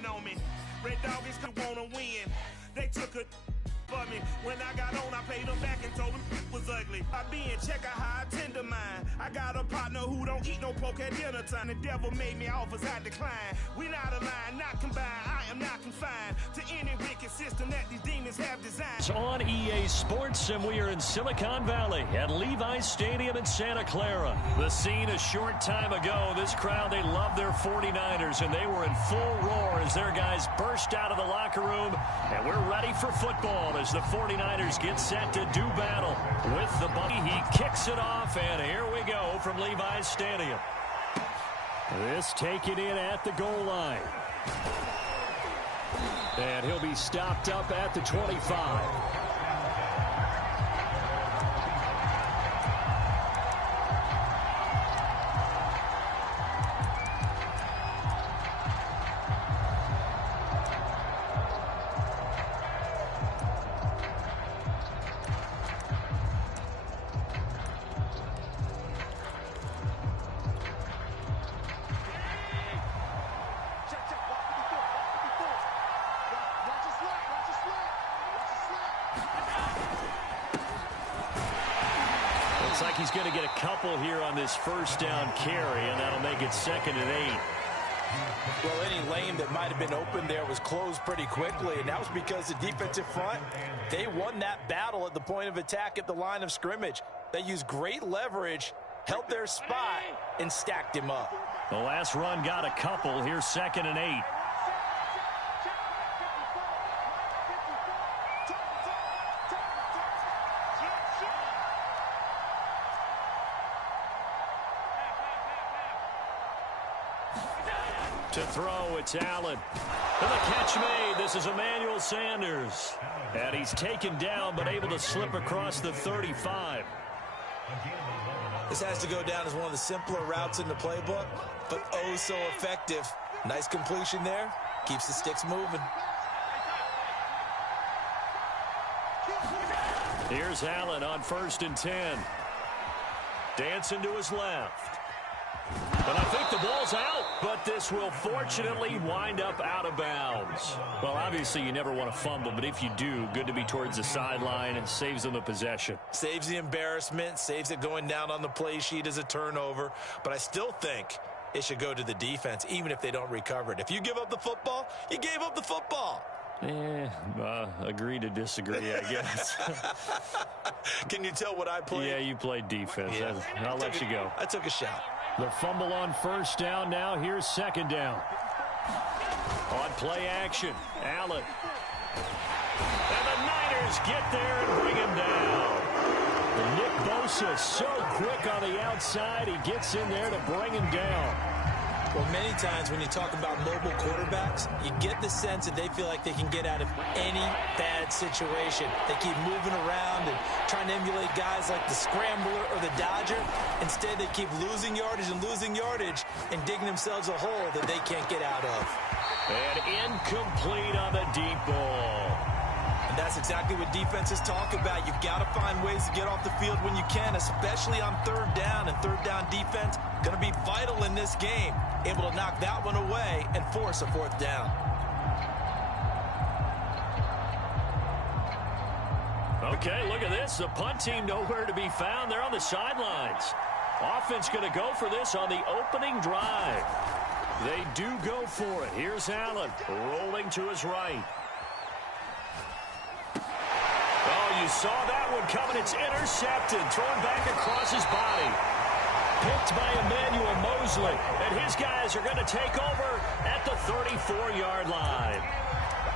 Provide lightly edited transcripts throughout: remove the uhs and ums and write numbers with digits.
swearing on me. Red Dog is wanna win. They took a for me. When I got on, I paid them back and told them it was ugly. I be in check of how I tend to mine. I got a partner who don't eat no pork at dinner time. The devil made me offers I decline. We not aligned, not combined. I am not confined to any wicked system that these demons have designed. It's on EA Sports, and we are in Silicon Valley at Levi's Stadium in Santa Clara. The scene a short time ago. This crowd, they love their 49ers, and they were in full roar as their guys burst out of the locker room. And we're ready for football as the 49ers get set to do battle with the bunny. He kicks it off, and here we go from Levi's Stadium. This taken in at the goal line. And he'll be stopped up at the 25. Looks like he's going to get a couple here on this first down carry, and that'll make it 2nd and 8. Well, any lane that might have been open there was closed pretty quickly, and that was because the defensive front, they won that battle at the point of attack at the line of scrimmage. They used great leverage, held their spot, and stacked him up. The last run got a couple. Here's 2nd and 8. To throw, it's Allen. And the catch made. This is Emmanuel Sanders. And he's taken down, but able to slip across the 35. This has to go down as one of the simpler routes in the playbook, but oh so effective. Nice completion there. Keeps the sticks moving. Here's Allen on 1st and 10. Dancing to his left. And I think the ball's out, but this will fortunately wind up out of bounds. Well, obviously you never want to fumble, but if you do, good to be towards the sideline and saves them the possession. Saves the embarrassment, saves it going down on the play sheet as a turnover, but I still think it should go to the defense, even if they don't recover it. If you give up the football, you gave up the football. Agree to disagree, I guess. Can you tell what I played? Yeah, you played defense. Yeah. I'll let you go. I took a shot. The fumble on 1st down now. Here's 2nd down. On play action, Allen. And the Niners get there and bring him down. And Nick Bosa so quick on the outside. He gets in there to bring him down. Well, many times when you talk about mobile quarterbacks, you get the sense that they feel like they can get out of any bad situation. They keep moving around and trying to emulate guys like the Scrambler or the Dodger. Instead, they keep losing yardage and digging themselves a hole that they can't get out of. And incomplete on the deep ball. And that's exactly what defenses talk about. You've got to find ways to get off the field when you can, especially on 3rd down. And 3rd down defense going to be vital in this game. Able to knock that one away and force a 4th down. Okay, look at this. The punt team nowhere to be found. They're on the sidelines. Offense going to go for this on the opening drive. They do go for it. Here's Allen rolling to his right. Oh, you saw that one coming. It's intercepted. Thrown back across his body. Picked by Emmanuel Mosley. And his guys are going to take over at the 34-yard line.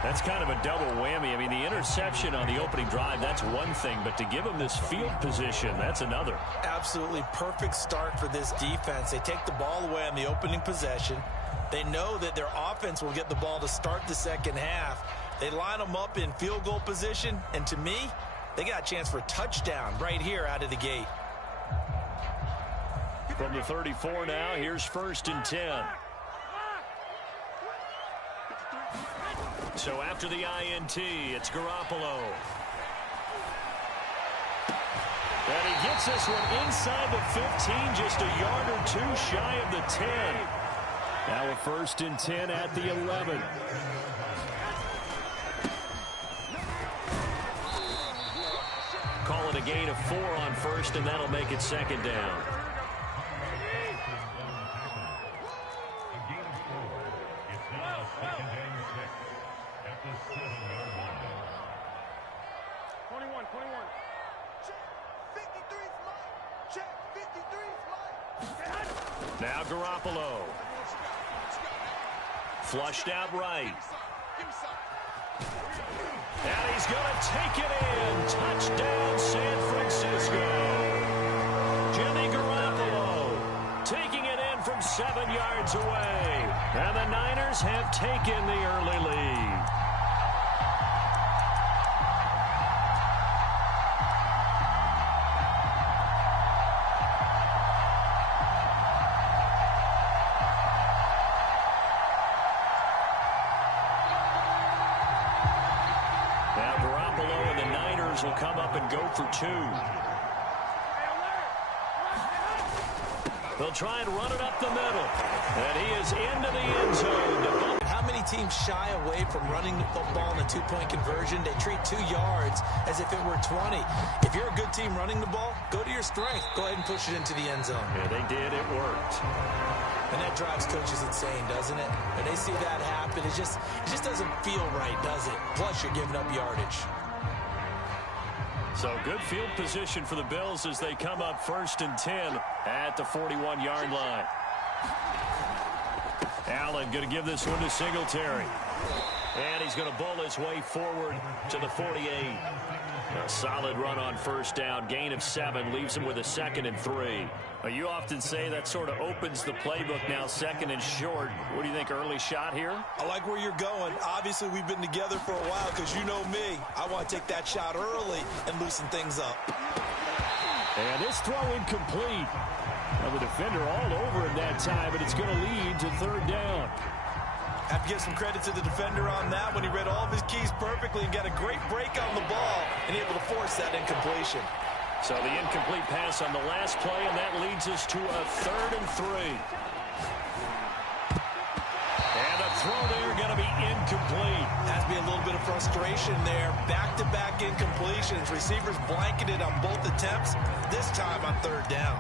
That's kind of a double whammy. I mean, the interception on the opening drive, that's one thing. But to give them this field position, that's another. Absolutely perfect start for this defense. They take the ball away on the opening possession. They know that their offense will get the ball to start the 2nd half. They line them up in field goal position. And to me, they got a chance for a touchdown right here out of the gate. From the 34 now, here's 1st and 10. So after the INT, it's Garoppolo. And he gets this one inside the 15, just a yard or two shy of the 10. Now a 1st and 10 at the 11. Call it a gain of 4 on 1st, and that'll make it 2nd down. Now Garoppolo. Flushed out right. And he's going to take it in. Touchdown, San Francisco. Jimmy Garoppolo taking it in from 7 yards away. And the Niners have taken the early lead. Will come up and go for 2. They'll try and run it up the middle. And he is into the end zone. How many teams shy away from running the football in a 2-point conversion? They treat 2 yards as if it were 20. If you're a good team running the ball, go to your strength. Go ahead and push it into the end zone. Yeah, they did. It worked. And that drives coaches insane, doesn't it? When they see that happen, it just doesn't feel right, does it? Plus, you're giving up yardage. So good field position for the Bills as they come up 1st and 10 at the 41-yard line. Allen going to give this one to Singletary. And he's going to bull his way forward to the 48. A solid run on 1st down. Gain of 7 leaves him with a 2nd and 3. You often say that sort of opens the playbook now, 2nd and short. What do you think, early shot here? I like where you're going. Obviously, we've been together for a while because you know me. I want to take that shot early and loosen things up. And this throw incomplete. Now the defender all over him that time, but it's going to lead to 3rd down. Have to give some credit to the defender on that when he read all of his keys perfectly and got a great break on the ball and able to force that incompletion. So the incomplete pass on the last play, and that leads us to a 3rd and 3. And the throw there going to be incomplete. Has to be a little bit of frustration there. Back-to-back incompletions. Receivers blanketed on both attempts, this time on 3rd down.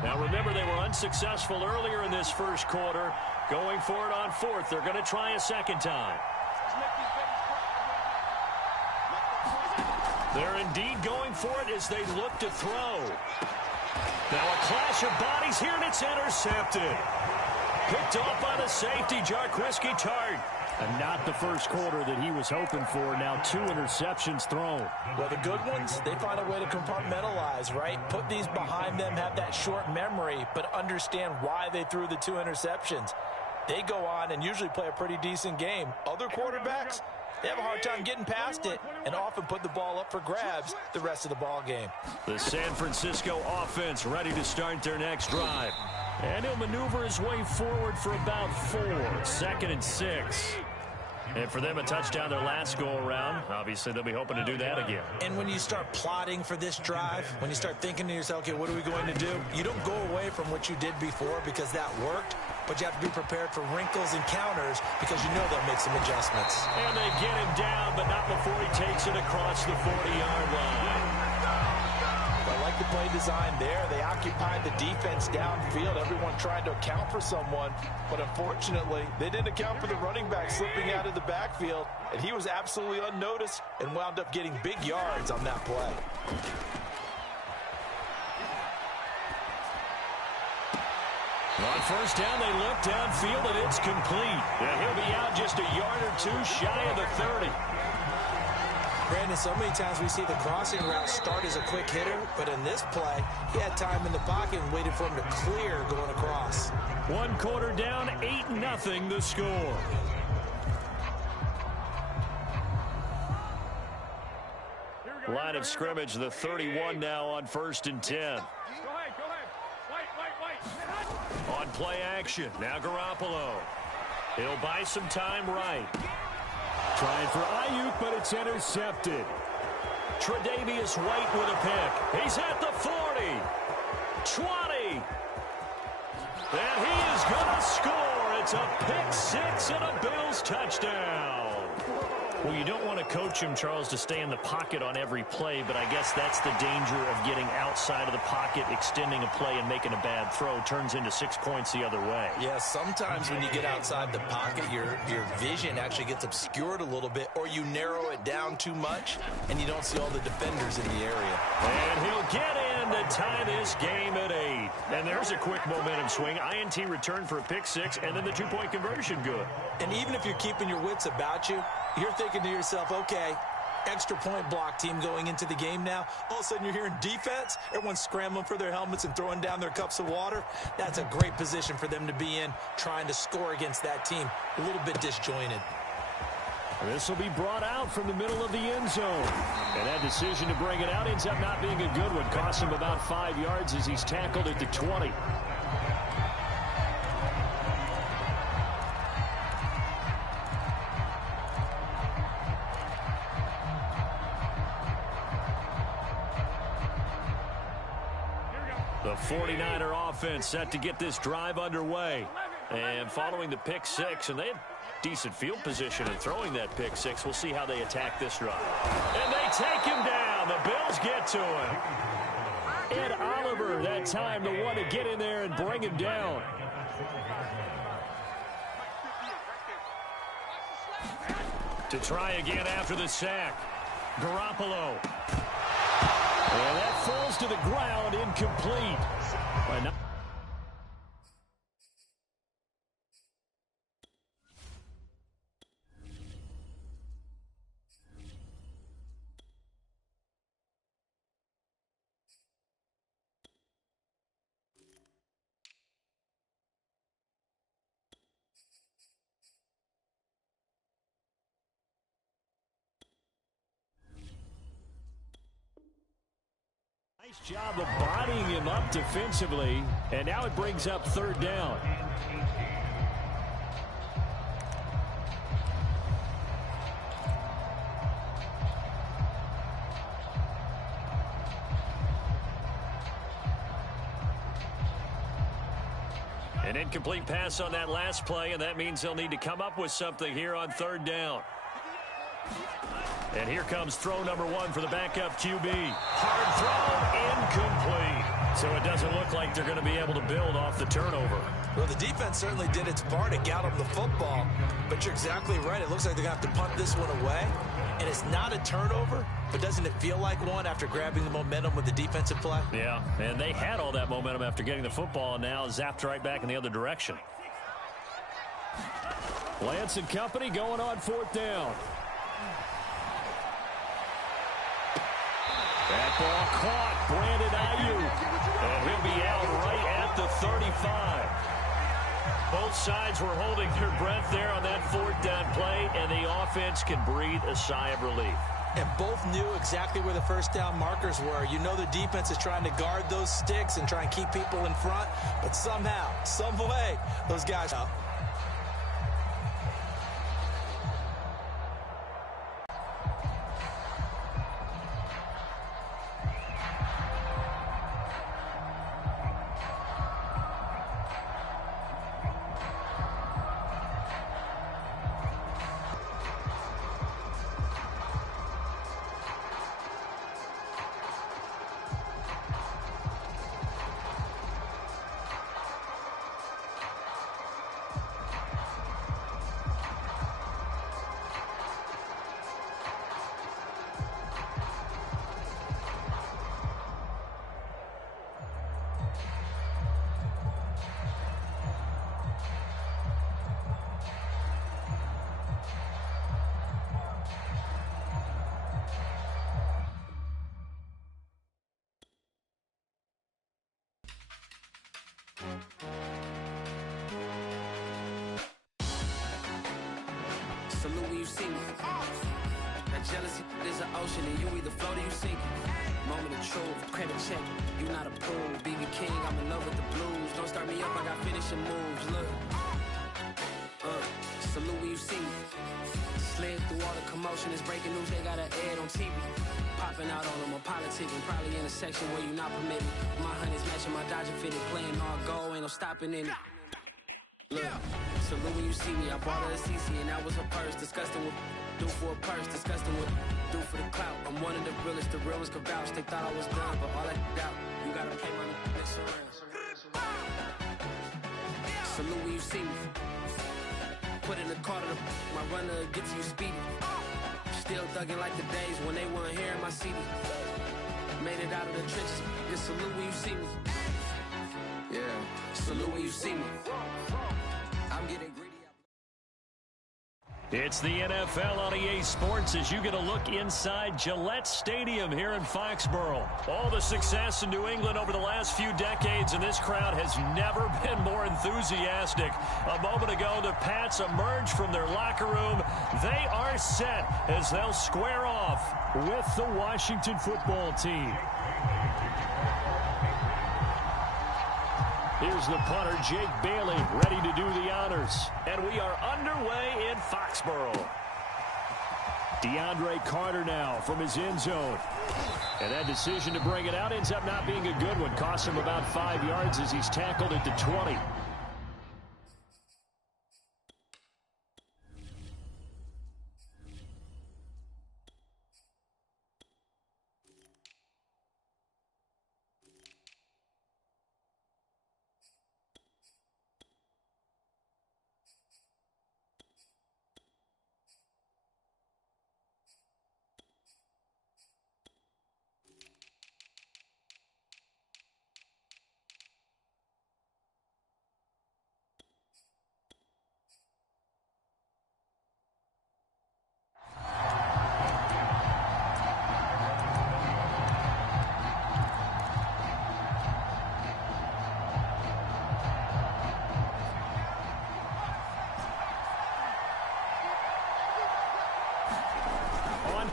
Now remember, they were unsuccessful earlier in this 1st quarter. Going for it on 4th. They're going to try a 2nd time. They're indeed going for it as they look to throw. Now a clash of bodies here, and it's intercepted. Picked off by the safety, Jarquiski Tart. And not the 1st quarter that he was hoping for. Now 2 interceptions thrown. Well, the good ones, they find a way to compartmentalize, right? Put these behind them, have that short memory, but understand why they threw the 2 interceptions. They go on and usually play a pretty decent game. Other quarterbacks, they have a hard time getting past it and often put the ball up for grabs the rest of the ball game. The San Francisco offense ready to start their next drive. And he'll maneuver his way forward for about 4. 2nd and 6. And for them, a touchdown their last go-around. Obviously, they'll be hoping to do that again. And when you start plotting for this drive, when you start thinking to yourself, okay, what are we going to do? You don't go away from what you did before because that worked, but you have to be prepared for wrinkles and counters because you know they'll make some adjustments. And they get him down, but not before he takes it across the 40-yard line. I like the play design there. They occupied the defense downfield, everyone trying to account for someone, but unfortunately, they didn't account for the running back slipping out of the backfield, and he was absolutely unnoticed and wound up getting big yards on that play. On 1st down, they look downfield, and it's complete. And he'll be out just a yard or 2 shy of the 30. Brandon, so many times we see the crossing route start as a quick hitter, but in this play, he had time in the pocket and waited for him to clear going across. 1 quarter down, 8-0 the score. Line of scrimmage, the 31 now on 1st and 10. Go ahead. Wait. On play action, now Garoppolo. He'll buy some time right. Trying for Ayuk, but it's intercepted. Tre'Davious White with a pick. He's at the 40. 20. And he is going to score. It's a pick six and a Bills touchdown. Well, you don't want to coach him, Charles, to stay in the pocket on every play, but I guess that's the danger of getting outside of the pocket, extending a play, and making a bad throw. Turns into 6 points the other way. Yeah, sometimes when you get outside the pocket, your vision actually gets obscured a little bit, or you narrow it down too much, and you don't see all the defenders in the area. And he'll get in to tie this game at 8. And there's a quick momentum swing. INT return for a pick six, and then the two-point conversion good. And even if you're keeping your wits about you, you're thinking to yourself, okay, extra point block team going into the game now. All of a sudden you're hearing defense. Everyone's scrambling for their helmets and throwing down their cups of water. That's a great position for them to be in, trying to score against that team. A little bit disjointed. This will be brought out from the middle of the end zone. And that decision to bring it out ends up not being a good one. Costs him about 5 yards as he's tackled at the 20. The 49er offense set to get this drive underway. And following the pick six, and they had decent field position in throwing that pick six. We'll see how they attack this drive. And they take him down. The Bills get to him. Ed Oliver, that time, the one to get in there and bring him down. To try again after the sack. Garoppolo. And that falls to the ground, incomplete. Nice job of bodying him up defensively, and now it brings up third down. An incomplete pass on that last play, and that means they'll need to come up with something here on third down. And here comes throw number one for the backup QB. Hard throw, incomplete. So it doesn't look like they're going to be able to build off the turnover. Well, the defense certainly did its part to get them the football, but you're exactly right. It looks like they're going to have to punt this one away, and it's not a turnover, but doesn't it feel like one after grabbing the momentum with the defensive play? Yeah, and they had all that momentum after getting the football, and now zapped right back in the other direction. Lance and company going on fourth down. That ball caught. Brandon Ayuk. And he'll be out right at the 35. Both sides were holding their breath there on that fourth down play, and the offense can breathe a sigh of relief. And both knew exactly where the first down markers were. You know the defense is trying to guard those sticks and try and keep people in front, but somehow, some way, those guys out. Salute when you see me. That jealousy is an ocean, and you either float or you sink. Moment of truth, credit check. You not approved. BB King, I'm in love with the blues. Don't start me up, I got finishing moves. Look. Salute when you see me. Slid through all the commotion, it's breaking news, they got an ad on TV. Popping out on them, I'm politicking, probably in a section where you not permitted. My honey's matching my Dodger fitted, playing all goal, ain't no stopping in it. Look, salute when you see me, I bought her a CC and that was her purse. Disgusting with do for a purse, disgusting with do for the clout. I'm one of the realest, the real ones could vouch. They thought I was done, but all that out, you gotta pay my next around. Salute when you see me. Put in the car to my runner, get to you speedy. Still thugging like the days when they weren't hearing my CD. Made it out of the trenches, just salute when you see me. Yeah, salute when you see me. I'm getting greedy. It's the NFL on EA Sports as you get a look inside Gillette Stadium here in Foxborough. All the success in New England over the last few decades, and this crowd has never been more enthusiastic. A moment ago, the Pats emerged from their locker room. They are set as they'll square off with the Washington football team. Here's the punter, Jake Bailey, ready to do the honors. And we are underway in Foxborough. DeAndre Carter now from his end zone. And that decision to bring it out ends up not being a good one. Cost him about 5 yards as he's tackled at the 20.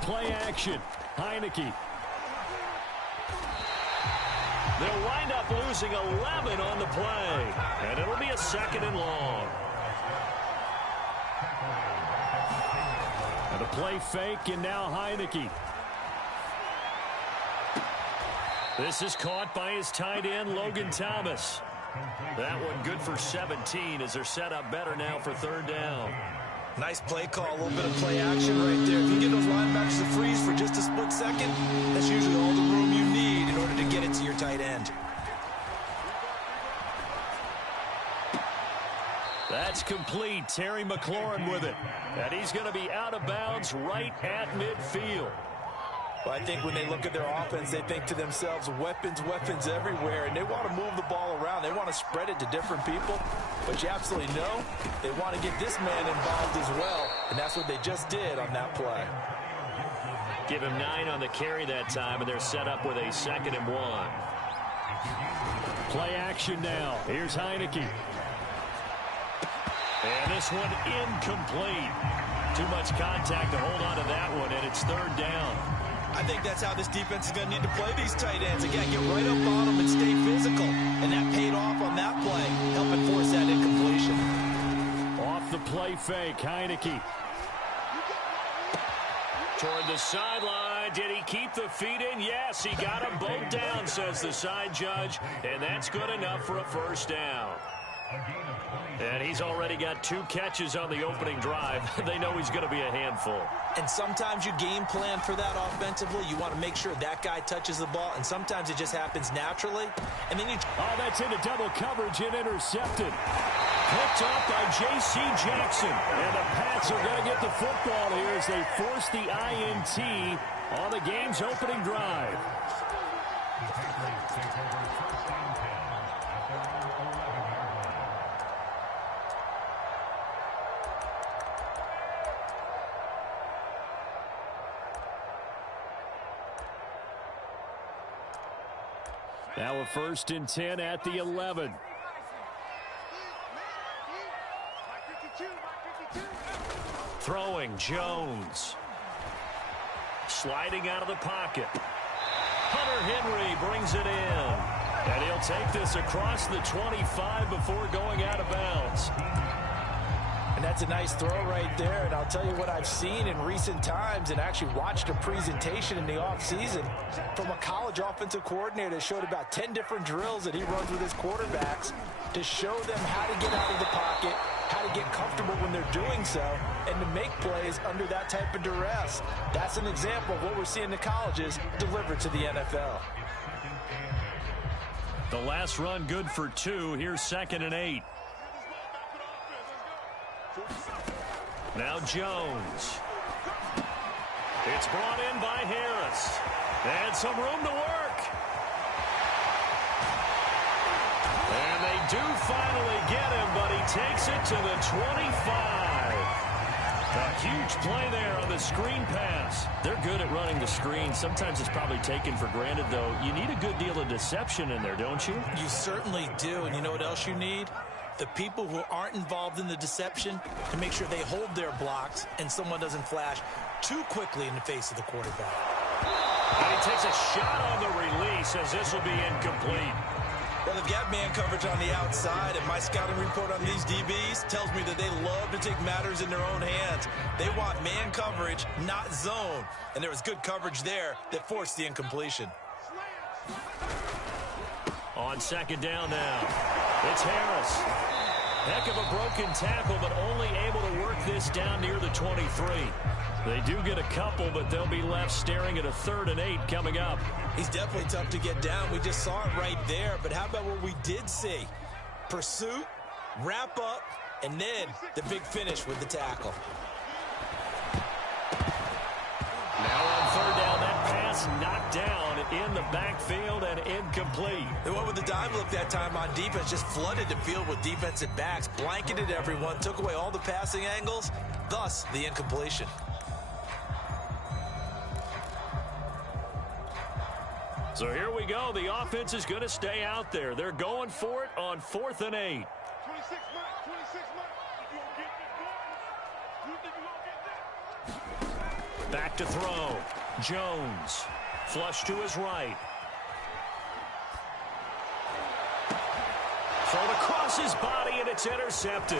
Play action. Heineke. They'll wind up losing 11 on the play. And it'll be a 2nd and long. And a play fake, and now Heineke. This is caught by his tight end, Logan Thomas. That one good for 17 as they're set up better now for 3rd down. Nice play call, a little bit of play action right there. If you get those linebackers to freeze for just a split second, that's usually all the room you need in order to get it to your tight end. That's complete. Terry McLaurin with it. And he's going to be out of bounds right at midfield. Well, I think when they look at their offense, they think to themselves, weapons, weapons everywhere, and they want to move the ball around. They want to spread it to different people, but you absolutely know they want to get this man involved as well, and that's what they just did on that play. Give him 9 on the carry that time, and they're set up with a 2nd and 1. Play action now. Here's Heineke. And this one incomplete. Too much contact to hold on to that one, and it's 3rd down. I think that's how this defense is going to need to play these tight ends. Again, get right up on them and stay physical. And that paid off on that play, helping force that incompletion. Off the play fake, Heineke. Toward the sideline. Did he keep the feet in? Yes, he got them both down, says the side judge. And that's good enough for a 1st down. And he's already got 2 catches on the opening drive. They know he's going to be a handful. And sometimes you game plan for that offensively. You want to make sure that guy touches the ball, and sometimes it just happens naturally. And then you... Oh, that's into double coverage and intercepted. Picked up by J.C. Jackson. And the Pats are going to get the football here as they force the INT on the game's opening drive. Now a 1st and 10 at the 11. Throwing, Jones. Sliding out of the pocket. Hunter Henry brings it in. And he'll take this across the 25 before going out of bounds. And that's a nice throw right there. And I'll tell you what I've seen in recent times and actually watched a presentation in the offseason from a college offensive coordinator that showed about 10 different drills that he runs with his quarterbacks to show them how to get out of the pocket, how to get comfortable when they're doing so, and to make plays under that type of duress. That's an example of what we're seeing in the colleges delivered to the NFL. The last run good for 2. Here's 2nd and 8. Now Jones. It's brought in by Harris. And some room to work. And they do finally get him, but he takes it to the 25. A huge play there on the screen pass. They're good at running the screen. Sometimes it's probably taken for granted, though. You need a good deal of deception in there, don't you? You certainly do. And you know what else you need? The people who aren't involved in the deception to make sure they hold their blocks and someone doesn't flash too quickly in the face of the quarterback. And he takes a shot on the release as this will be incomplete. Well, they've got man coverage on the outside, and my scouting report on these DBs tells me that they love to take matters in their own hands. They want man coverage, not zone. And there was good coverage there that forced the incompletion. On 2nd down now, it's Harris. Heck of a broken tackle, but only able to work this down near the 23. They do get a couple, but they'll be left staring at a 3rd and 8 coming up. He's definitely tough to get down. We just saw it right there. But how about what we did see? Pursuit, wrap up, and then the big finish with the tackle. Now on 3rd down, that pass knocked down in the backfield and incomplete. They went with the dime look that time on defense, just flooded the field with defensive backs, blanketed everyone, took away all the passing angles, thus the incompletion. So here we go. The offense is going to stay out there. They're going for it on 4th and 8. 26 you think you gonna get that? Back to throw. Jones. Flush to his right. Thrown across his body, and it's intercepted.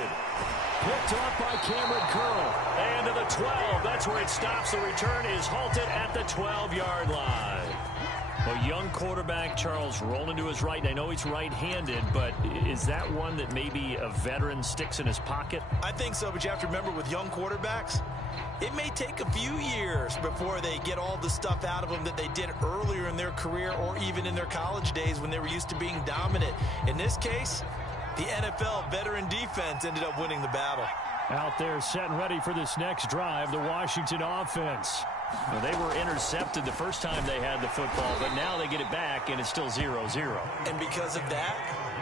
Picked off by Cameron Curl. And to the 12. That's where it stops. The return is halted at the 12-yard line. A young quarterback, Charles, rolling to his right. And I know he's right-handed, but is that one that maybe a veteran sticks in his pocket? I think so, but you have to remember with young quarterbacks, it may take a few years before they get all the stuff out of them that they did earlier in their career or even in their college days when they were used to being dominant. In this case, the NFL veteran defense ended up winning the battle. Out there set and ready for this next drive, the Washington offense. Well, they were intercepted the first time they had the football, but now they get it back, and it's still 0-0. And because of that,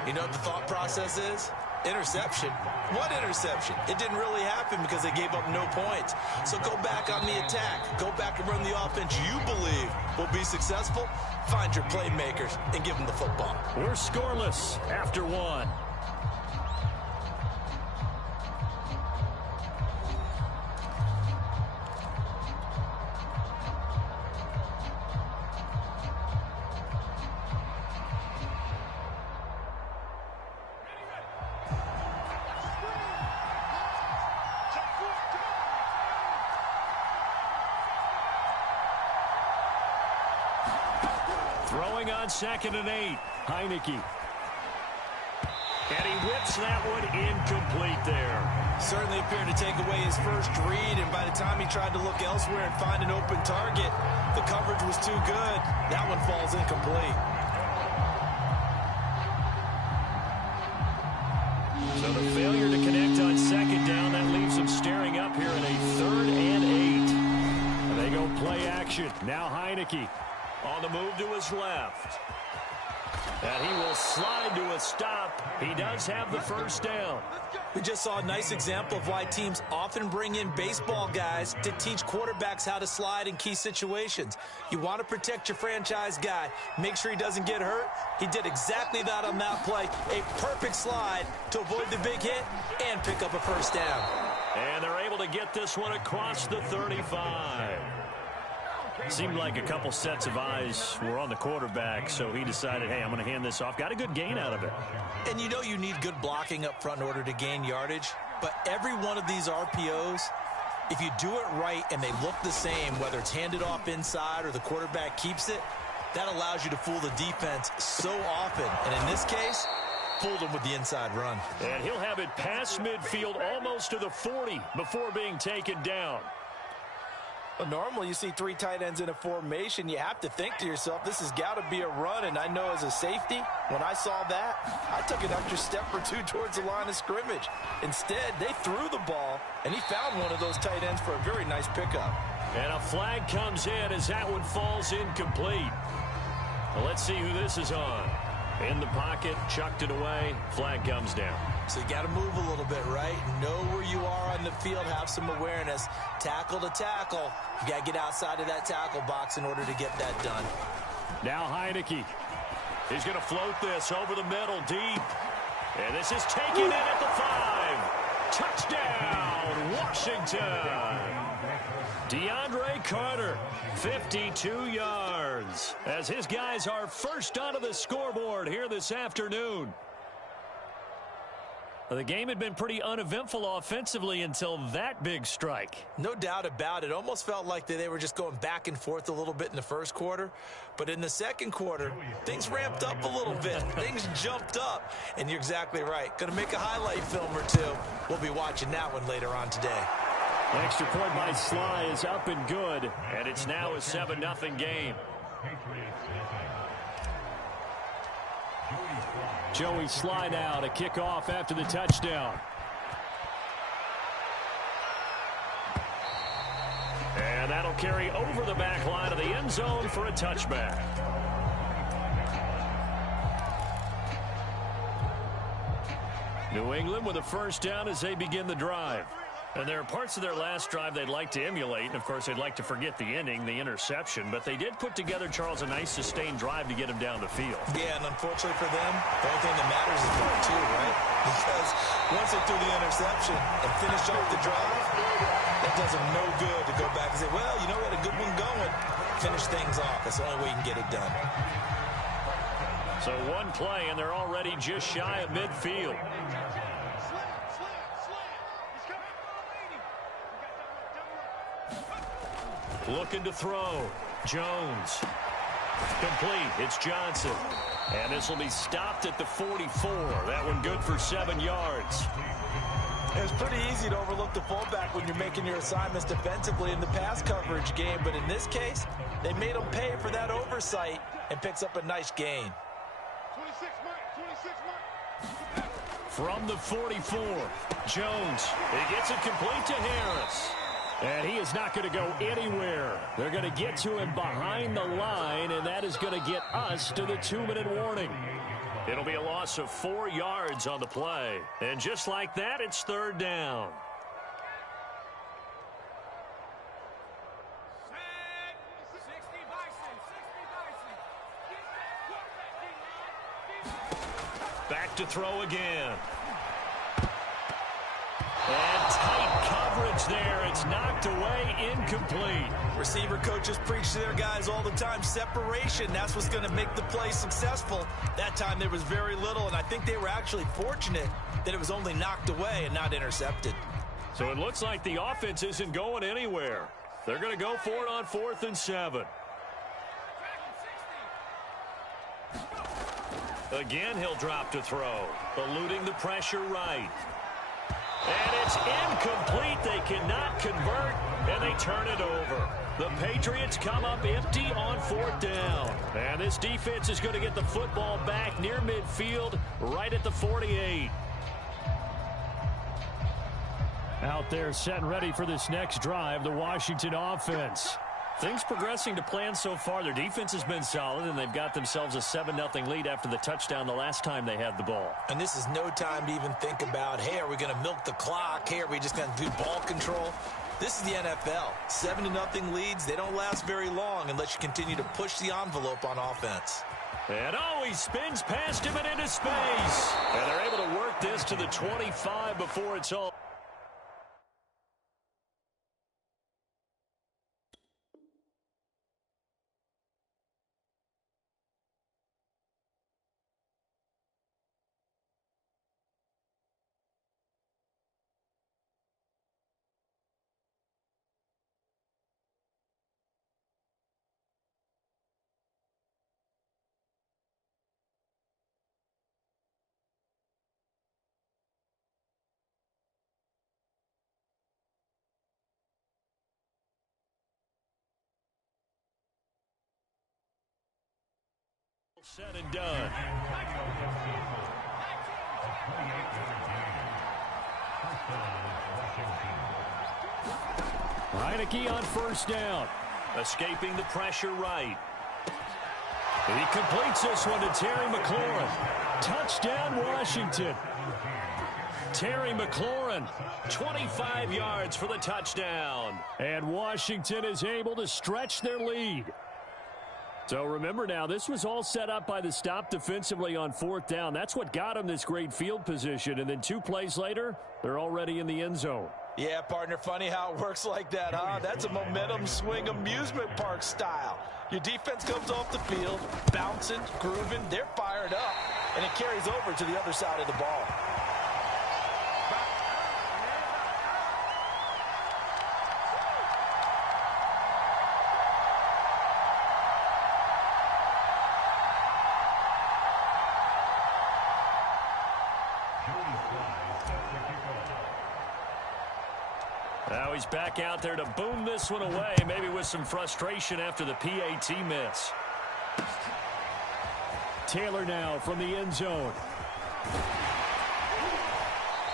you know what the thought process is? Interception. What interception? It didn't really happen because they gave up no points. So go back on the attack. Go back and run the offense you believe will be successful. Find your playmakers and give them the football. We're scoreless after 1. Throwing on 2nd and 8, Heineke. And he whips that one incomplete there. Certainly appeared to take away his first read, and by the time he tried to look elsewhere and find an open target, the coverage was too good. That one falls incomplete. So the failure to connect on 2nd down, that leaves them staring up here at a 3rd and 8. And they go play action. Now Heineke. On the move to his left. And he will slide to a stop. He does have the first down. We just saw a nice example of why teams often bring in baseball guys to teach quarterbacks how to slide in key situations. You want to protect your franchise guy. Make sure he doesn't get hurt. He did exactly that on that play. A perfect slide to avoid the big hit and pick up a first down. And they're able to get this one across the 35. Seemed like a couple sets of eyes were on the quarterback, so he decided, hey, I'm going to hand this off. Got a good gain out of it. And you know you need good blocking up front in order to gain yardage. But every one of these RPOs, if you do it right and they look the same, whether it's handed off inside or the quarterback keeps it, that allows you to fool the defense so often. And in this case, fooled him with the inside run. And he'll have it past midfield almost to the 40 before being taken down. Well, normally you see three tight ends in a formation. You have to think to yourself, this has got to be a run. And I know as a safety, when I saw that, I took an extra step or two towards the line of scrimmage. Instead, they threw the ball, and he found one of those tight ends for a very nice pickup. And a flag comes in as that one falls incomplete. Well, let's see who this is on. In the pocket, chucked it away, flag comes down. So you got to move a little bit, right? Know where you are on the field, have some awareness. Tackle to tackle. You got to get outside of that tackle box in order to get that done. Now Heineke. He's going to float this over the middle, deep. And this is taken in at the 5. Touchdown, Washington. DeAndre Carter, 52 yards, as his guys are first onto the scoreboard here this afternoon. The game had been pretty uneventful offensively until that big strike. No doubt about it. Almost felt like they were just going back and forth a little bit in the first quarter. But in the second quarter, things ramped up a little bit. Things jumped up. And you're exactly right. Going to make a highlight film or two. We'll be watching that one later on today. Extra point by Sly is up and good. And it's now a 7-0 game. Joey Sly now to kick off after the touchdown. And that'll carry over the back line of the end zone for a touchback. New England with a first down as they begin the drive. And there are parts of their last drive they'd like to emulate. And, of course, they'd like to forget the ending, the interception. But they did put together, Charles, a nice sustained drive to get him down the field. Yeah, and unfortunately for them, the only thing that matters is part 2, right? Because once they threw the interception and finished off the drive, that does them no good to go back and say, well, you know, we had a good one going. Finish things off. That's the only way you can get it done. So one play, and they're already just shy of midfield. Looking to throw. Jones. Complete. It's Johnson. And this will be stopped at the 44. That one good for 7 yards. It's pretty easy to overlook the fullback when you're making your assignments defensively in the pass coverage game. But in this case, they made him pay for that oversight and picks up a nice gain. 26 Mike. From the 44, Jones. He gets it complete to Harris. And he is not going to go anywhere. They're going to get to him behind the line, and that is going to get us to the 2-minute warning. It'll be a loss of 4 yards on the play. And just like that, it's third down. Back to throw again. And tight coverage there. It's knocked away, incomplete. Receiver coaches preach to their guys all the time. Separation, that's what's going to make the play successful. That time there was very little, and I think they were actually fortunate that it was only knocked away and not intercepted. So it looks like the offense isn't going anywhere. They're going to go for it on 4th and 7. Again, he'll drop to throw, eluding the pressure right. And it's incomplete. They cannot convert, and they turn it over. The Patriots come up empty on 4th down. And this defense is going to get the football back near midfield, right at the 48. Out there set and ready for this next drive, the Washington offense. Things progressing to plan so far. Their defense has been solid, and they've got themselves a 7-0 lead after the touchdown the last time they had the ball. And this is no time to even think about, hey, are we going to milk the clock? Hey, are we just going to do ball control? This is the NFL. 7-0 leads, they don't last very long unless you continue to push the envelope on offense. And he spins past him and into space. And they're able to work this to the 25 before it's all. Said and done. Heineke on first down. Escaping the pressure right. He completes this one to Terry McLaurin. Touchdown, Washington. Terry McLaurin, 25 yards for the touchdown. And Washington is able to stretch their lead. So remember now, this was all set up by the stop defensively on fourth down. That's what got them this great field position. And then 2 plays later, they're already in the end zone. Yeah, partner, funny how it works like that, huh? That's a momentum swing amusement park style. Your defense comes off the field, bouncing, grooving, they're fired up, and it carries over to the other side of the ball. Now he's back out there to boom this one away, maybe with some frustration after the PAT miss. Taylor now from the end zone.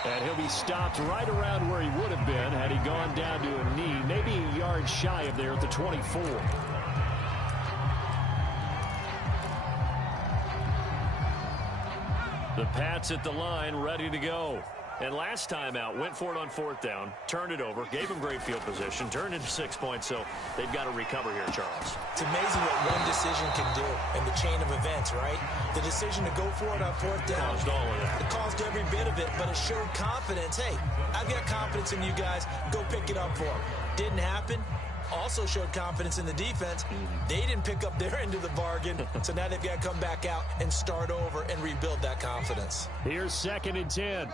And he'll be stopped right around where he would have been had he gone down to a knee, maybe a yard shy of there at the 24. The Pats at the line, ready to go. And last time out, went for it on fourth down, turned it over, gave him great field position, turned into 6 points, so they've got to recover here, Charles. It's amazing what one decision can do in the chain of events, right? The decision to go for it on fourth down. Caused all of that. It caused every bit of it, but it showed confidence. Hey, I've got confidence in you guys. Go pick it up for them. Didn't happen. Also showed confidence in the defense. They didn't pick up their end of the bargain, so now they've got to come back out and start over and rebuild that confidence. Here's 2nd and 10.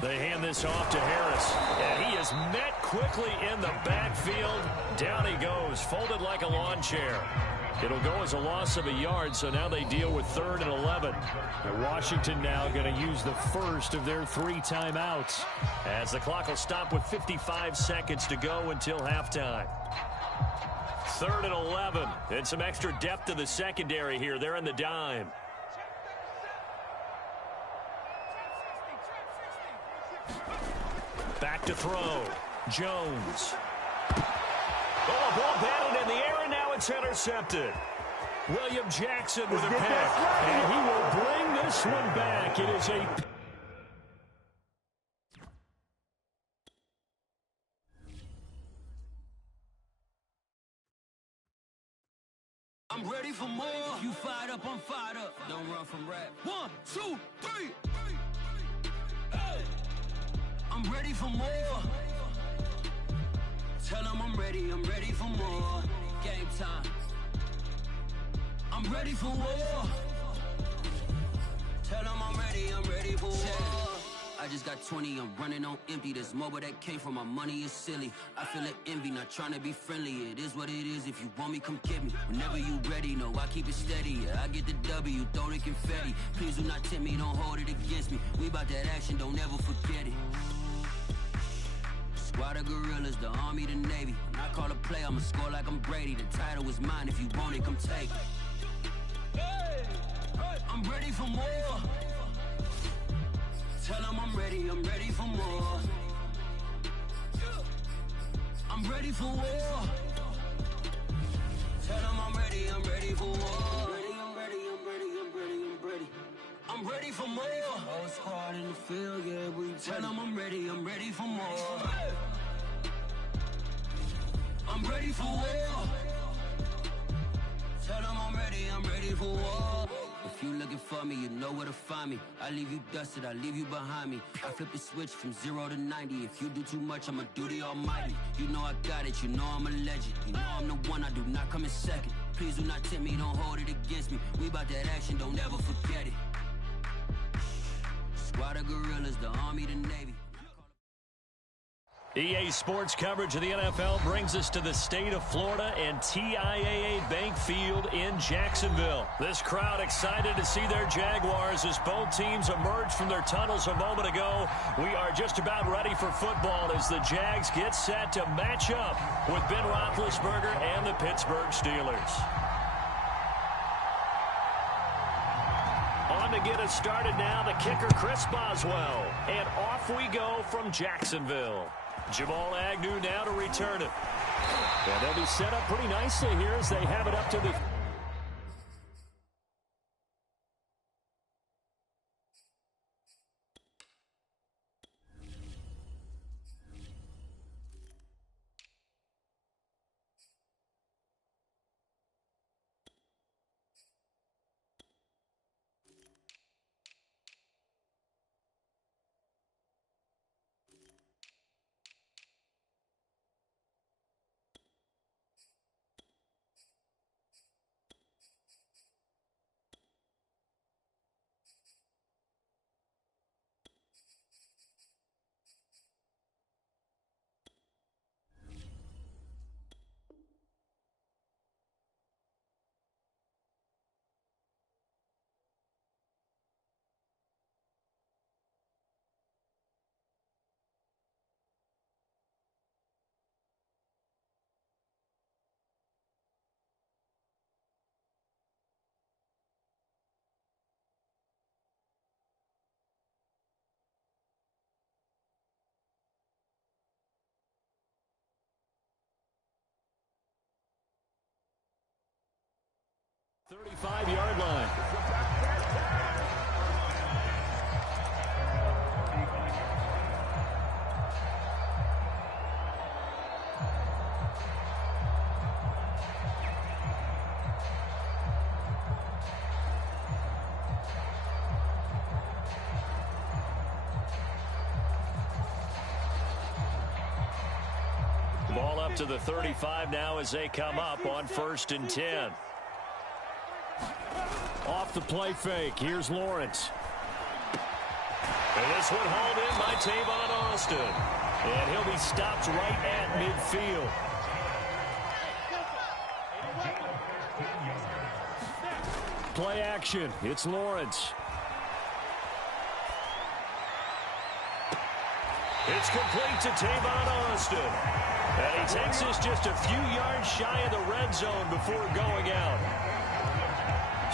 They hand this off to Harris, and he is met quickly in the backfield. Down he goes, folded like a lawn chair. It'll go as a loss of a yard, so now they deal with 3rd and 11. And Washington now going to use the first of their 3 timeouts, as the clock will stop with 55 seconds to go until halftime. 3rd and 11, and some extra depth to the secondary here. They're in the dime. Back to throw. Jones. Oh, ball batted in the air, and now it's intercepted. William Jackson with a pick. And he will bring this one back. It is a... I'm ready for more. You fired up, I'm fired up. Don't run from rap. 1, 2, 3. Hey. I'm ready for more. Tell them I'm ready for more. Game time. I'm ready for war. Tell them I'm ready for war. I just got 20, I'm running on empty. This mobile that came from my money is silly. I feel it envy, not trying to be friendly. It is what it is, if you want me, come get me. Whenever you ready, no, I keep it steady. Yeah, I get the W, throw the confetti. Please do not tempt me, don't hold it against me. We about that action, don't ever forget it. Squad of gorillas, the army, the navy. When I call a play, I'ma score like I'm Brady. The title is mine, if you want it, come take it. I'm ready for more. Tell them I'm ready for more. I'm ready for war. Tell them I'm ready for war. I'm ready. I'm ready for more. Whole squad in the field, yeah, we tell them I'm ready for more. I'm ready for war. Tell them I'm ready for war. If you looking for me, you know where to find me. I leave you dusted, I leave you behind me. I flip the switch from 0 to 90. If you do too much, I'ma do the almighty. You know I got it, you know I'm a legend. You know I'm the one, I do not come in second. Please do not tempt me, don't hold it against me. We about that action, don't ever forget it. Squad of gorillas, the army, the navy. EA Sports coverage of the NFL brings us to the state of Florida and TIAA Bank Field in Jacksonville. This crowd excited to see their Jaguars as both teams emerged from their tunnels a moment ago. We are just about ready for football as the Jags get set to match up with Ben Roethlisberger and the Pittsburgh Steelers. On to get us started now, the kicker Chris Boswell. And off we go from Jacksonville. Jamal Agnew now to return it. And they'll be set up pretty nicely here as they have it up to the... ...35-yard line. Ball up to the 35 now as they come up on 1st and 10. Off the play fake. Here's Lawrence. And this one hauled in by Tavon Austin. And he'll be stopped right at midfield. Play action. It's Lawrence. It's complete to Tavon Austin. And he takes this just a few yards shy of the red zone before going out.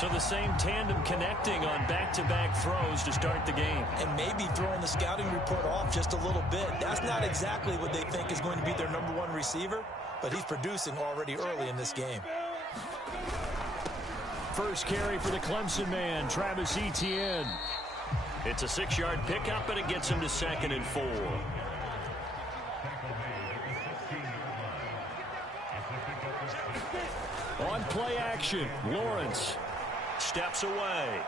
So the same tandem connecting on back-to-back throws to start the game. And maybe throwing the scouting report off just a little bit. That's not exactly what they think is going to be their #1 receiver, but he's producing already early in this game. First carry for the Clemson man, Travis Etienne. It's a 6-yard pickup, and it gets him to 2nd and 4. On play action, Lawrence steps away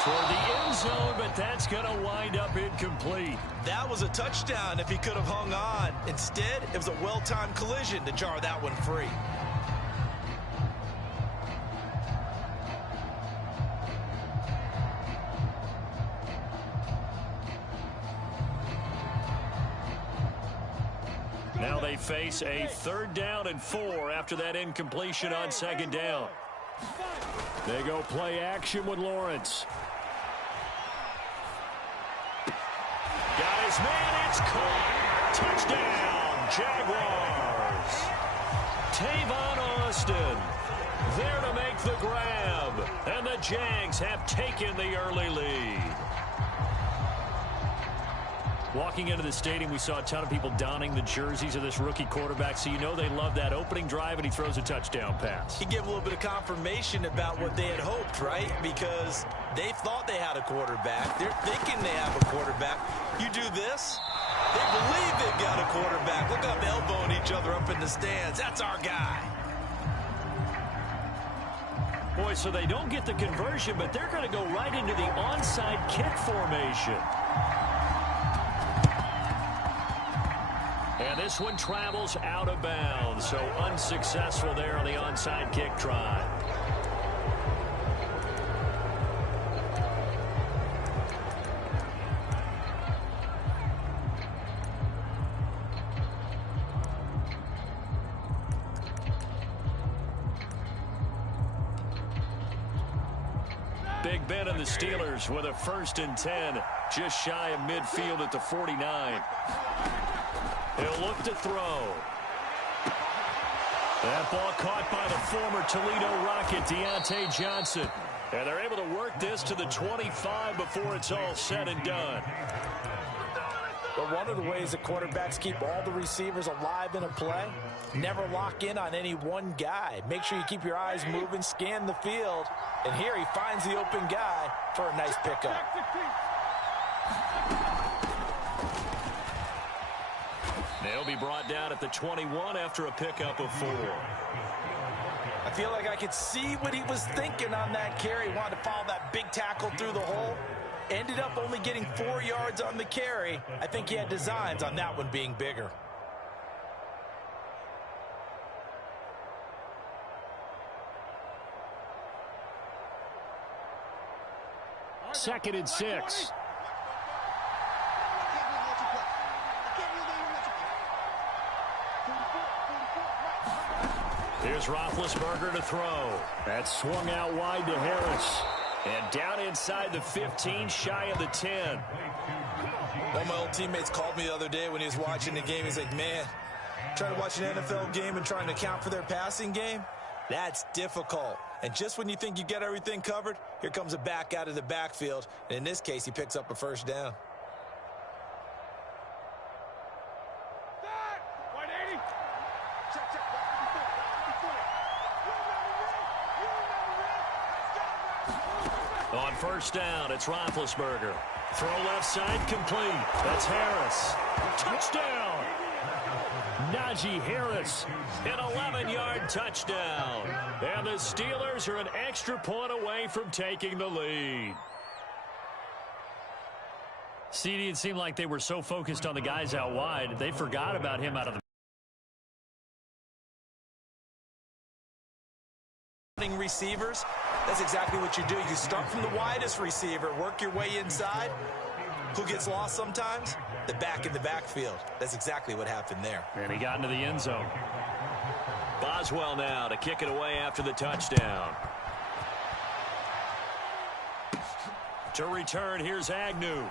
toward the end zone, but that's going to wind up incomplete. That was a touchdown if he could have hung on. Instead, it was a well-timed collision to jar that one free. Now they face a 3rd down and 4 after that incompletion on 2nd down. They go play action with Lawrence. Got his man, it's caught. Touchdown, Jaguars. Tavon Austin there to make the grab. And the Jags have taken the early lead. Walking into the stadium, we saw a ton of people donning the jerseys of this rookie quarterback, so you know they love that opening drive, and he throws a touchdown pass. He gave a little bit of confirmation about what they had hoped, right? Because they thought they had a quarterback. They're thinking they have a quarterback. You do this, they believe they've got a quarterback. Look up, elbowing each other up in the stands. That's our guy. Boy, so they don't get the conversion, but they're going to go right into the onside kick formation. And this one travels out of bounds, so unsuccessful there on the onside kick try. Big Ben and the Steelers with a 1st and 10, just shy of midfield at the 49. He'll look to throw. That ball caught by the former Toledo Rocket, Deontay Johnson. And they're able to work this to the 25 before it's all said and done. But one of the ways that quarterbacks keep all the receivers alive in a play, never lock in on any one guy. Make sure you keep your eyes moving, scan the field. And here he finds the open guy for a nice pickup. They'll be brought down at the 21 after a pickup of 4. I feel like I could see what he was thinking on that carry. He wanted to follow that big tackle through the hole. Ended up only getting 4 yards on the carry. I think he had designs on that one being bigger. Second and 6. Here's Roethlisberger to throw. That swung out wide to Harris. And down inside the 15, shy of the 10. One of my old teammates called me the other day when he was watching the game. He's like, man, trying to watch an NFL game and trying to account for their passing game, that's difficult. And just when you think you get everything covered, here comes a back out of the backfield. And in this case, he picks up a 1st down. On 1st down, it's Roethlisberger. Throw left side, complete. That's Harris. Touchdown! Najee Harris, an 11-yard touchdown. And the Steelers are an extra point away from taking the lead. CD, it seemed like they were so focused on the guys out wide, they forgot about him out of the receivers. That's exactly what you do. You start from the widest receiver, work your way inside. Who gets lost sometimes? The back in the backfield. That's exactly what happened there. And he got into the end zone. Boswell now to kick it away after the touchdown. To return, here's Agnew.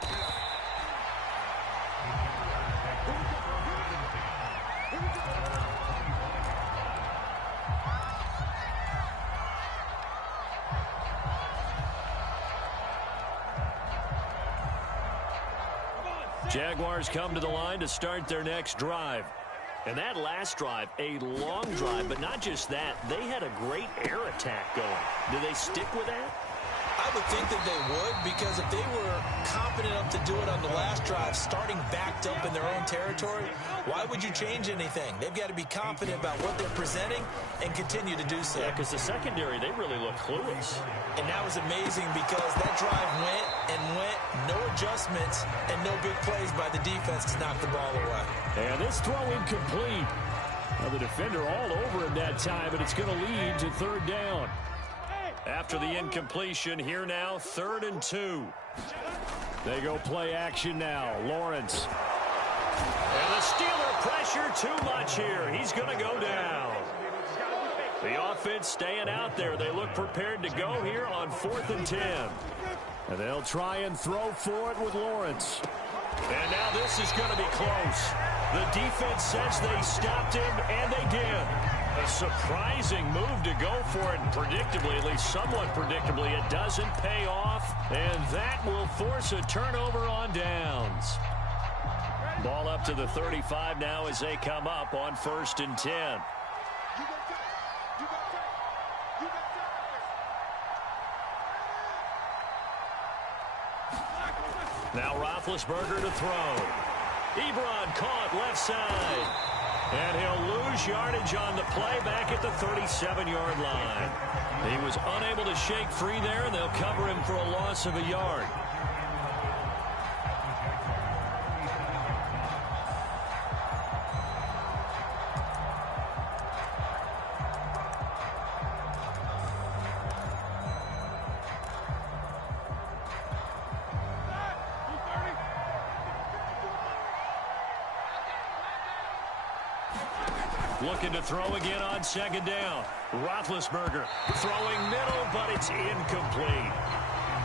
Jaguars come to the line to start their next drive. And that last drive, a long drive, but not just that. They had a great air attack going. Do they stick with that? I would think that they would, because if they were confident enough to do it on the last drive, starting backed up in their own territory, why would you change anything? They've got to be confident about what they're presenting and continue to do so. Yeah, because the secondary, they really look clueless. And that was amazing because that drive went and went, no adjustments, and no big plays by the defense to knock the ball away. And this throw incomplete. Well, the defender all over him that time, but it's going to lead to 3rd down. After the incompletion, here now, 3rd and 2. They go play action now. Lawrence. And the Steeler pressure too much here. He's going to go down. The offense staying out there. They look prepared to go here on 4th and 10. And they'll try and throw for it with Lawrence. And now this is going to be close. The defense says they stopped him, and they did. A surprising move to go for it, and predictably, at least somewhat predictably, it doesn't pay off, and that will force a turnover on downs. Ball up to the 35 now as they come up on 1st and 10. Now Roethlisberger to throw. Ebron caught left side. And he'll lose yardage on the play back at the 37-yard line. He was unable to shake free there, and they'll cover him for a loss of a yard. Looking to throw again on 2nd down. Roethlisberger throwing middle, but it's incomplete.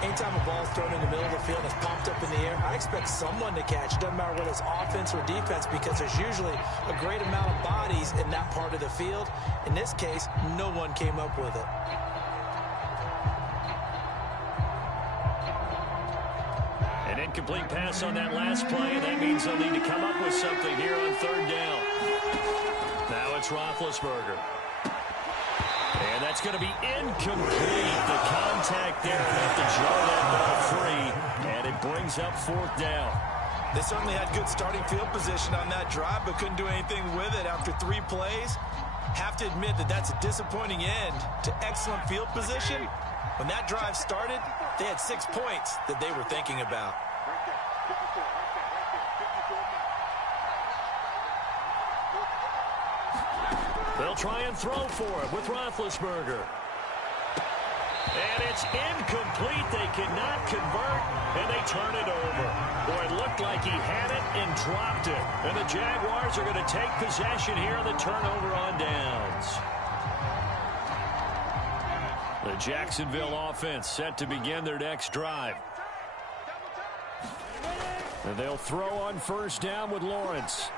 Anytime a ball's thrown in the middle of the field and it's pumped up in the air, I expect someone to catch. It doesn't matter whether it's offense or defense, because there's usually a great amount of bodies in that part of the field. In this case, no one came up with it. An incomplete pass on that last play, and that means they'll need to come up with something here on third down. Now it's Roethlisberger. And that's going to be incomplete. The contact there enough to jar that ball free, and it brings up fourth down. They certainly had good starting field position on that drive, but couldn't do anything with it after 3 plays. Have to admit that that's a disappointing end to excellent field position. When that drive started, they had 6 points that they were thinking about. They'll try and throw for it with Roethlisberger. And it's incomplete. They cannot convert, and they turn it over. Boy, it looked like he had it and dropped it. And the Jaguars are going to take possession here on the turnover on downs. The Jacksonville offense set to begin their next drive. And they'll throw on first down with Lawrence.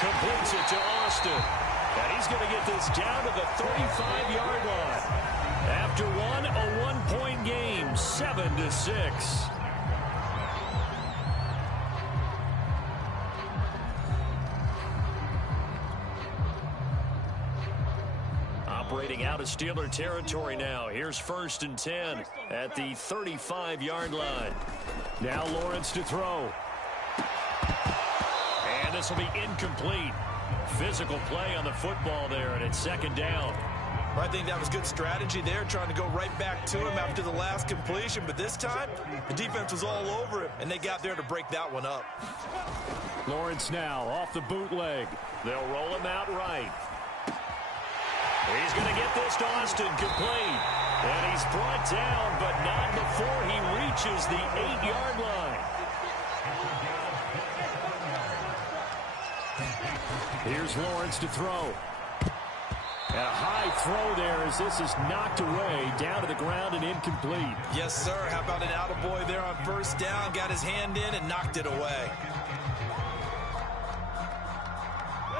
Completes it to Austin. And he's going to get this down to the 35-yard line. After a one-point game, 7-6. Operating out of Steeler territory now. Here's 1st and 10 at the 35-yard line. Now Lawrence to throw. And this will be incomplete. Physical play on the football there, and it's 2nd down. I think that was good strategy there, trying to go right back to him after the last completion. But this time, the defense was all over him, and they got there to break that one up. Lawrence now off the bootleg. They'll roll him out right. He's going to get this to Austin, complete. And he's brought down, but not before he reaches the 8-yard line. Here's Lawrence to throw. And a high throw there as this is knocked away, down to the ground and incomplete. Yes, sir. How about an attaboy there on first down? Got his hand in and knocked it away.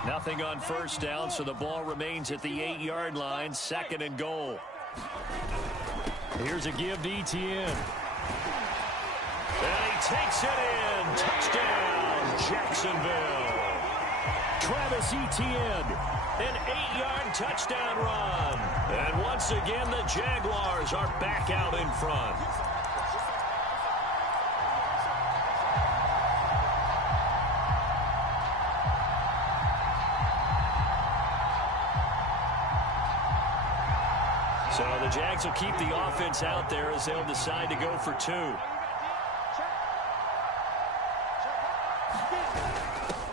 Nothing on first down, so the ball remains at the 8-yard line, 2nd and goal. Here's a give to Etienne. And he takes it in. Touchdown, Jacksonville. Travis Etienne, an 8-yard touchdown run. And once again, the Jaguars are back out in front. So the Jags will keep the offense out there as they'll decide to go for 2.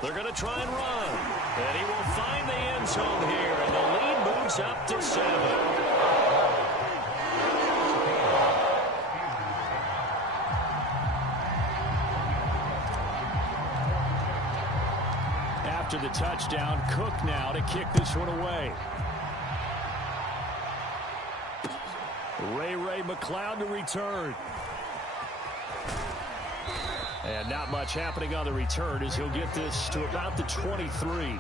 They're going to try and run. And he will find the end zone here. And the lead moves up to 7. After the touchdown, Cook now to kick this one away. Ray McCloud to return. And not much happening on the return as he'll get this to about the 23.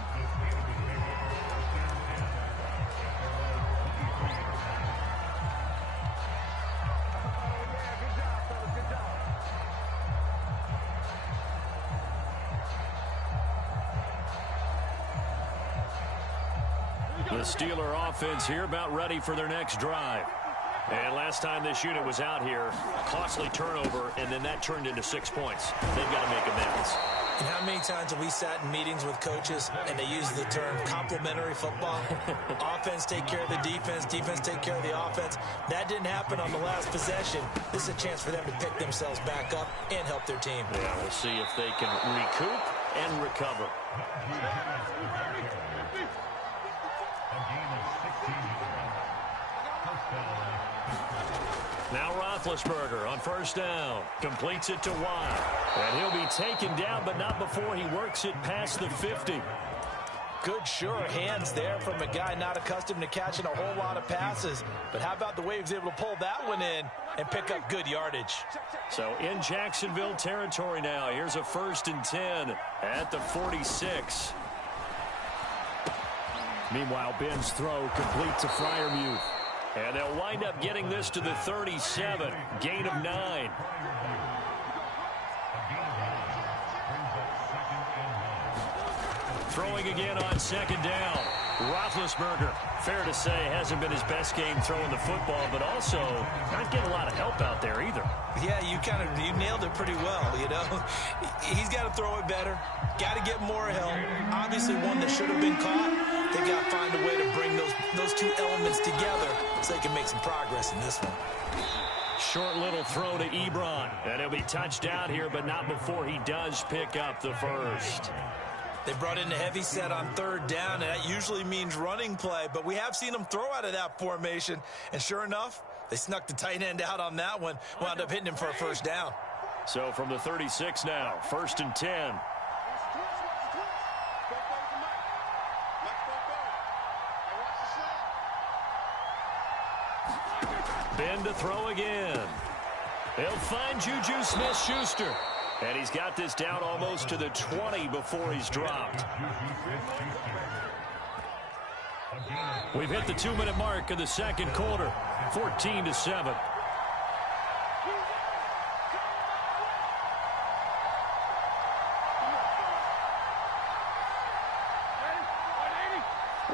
The Steeler offense here about ready for their next drive. And last time this unit was out here, a costly turnover, and then that turned into 6 points. They've got to make amends. And how many times have we sat in meetings with coaches and they use the term complementary football? Offense take care of the defense, defense take care of the offense. That didn't happen on the last possession. This is a chance for them to pick themselves back up and help their team. Yeah, we'll see if they can recoup and recover. Now Roethlisberger on first down. Completes it to Watt. And he'll be taken down, but not before he works it past the 50. Good, sure hands there from a guy not accustomed to catching a whole lot of passes. But how about the way he was able to pull that one in and pick up good yardage? So in Jacksonville territory now. Here's a 1st and 10 at the 46. Meanwhile, Ben's throw complete to Freiermuth. And they'll wind up getting this to the 37. Gain of 9. Throwing again on 2nd down. Roethlisberger, fair to say, hasn't been his best game throwing the football, but also not getting a lot of help out there either. Yeah, you nailed it pretty well, you know. He's got to throw it better. Got to get more help. Obviously one that should have been caught. They got to find a way to bring those two elements together so they can make some progress in this one. Short little throw to Ebron. And he'll be touched down here, but not before he does pick up the first. They brought in a heavy set on 3rd down, and that usually means running play, but we have seen them throw out of that formation, and sure enough, they snuck the tight end out on that one, wound up hitting him for a 1st down. So from the 36 now, 1st and 10. Ben to throw again. They'll find Juju Smith-Schuster. And he's got this down almost to the 20 before he's dropped. We've hit the 2-minute mark of the 2nd quarter. 14-7.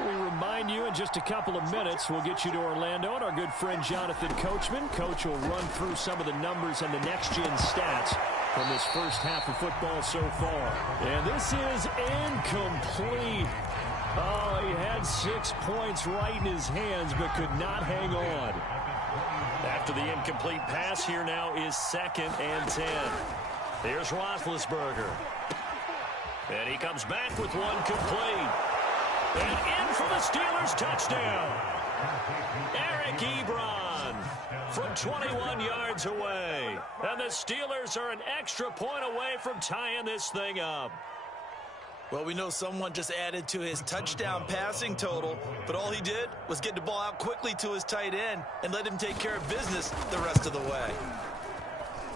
We remind you in just a couple of minutes, we'll get you to Orlando and our good friend Jonathan Coachman. Coach will run through some of the numbers and the next-gen stats from this first half of football so far. And this is incomplete. Oh, he had 6 points right in his hands, but could not hang on. After the incomplete pass, here now is 2nd and 10. Here's Roethlisberger. And he comes back with one complete. And in for the Steelers touchdown. Eric Ebron from 21 yards away. And the Steelers are an extra point away from tying this thing up. Well, we know someone just added to his touchdown passing total, but all he did was get the ball out quickly to his tight end and let him take care of business the rest of the way.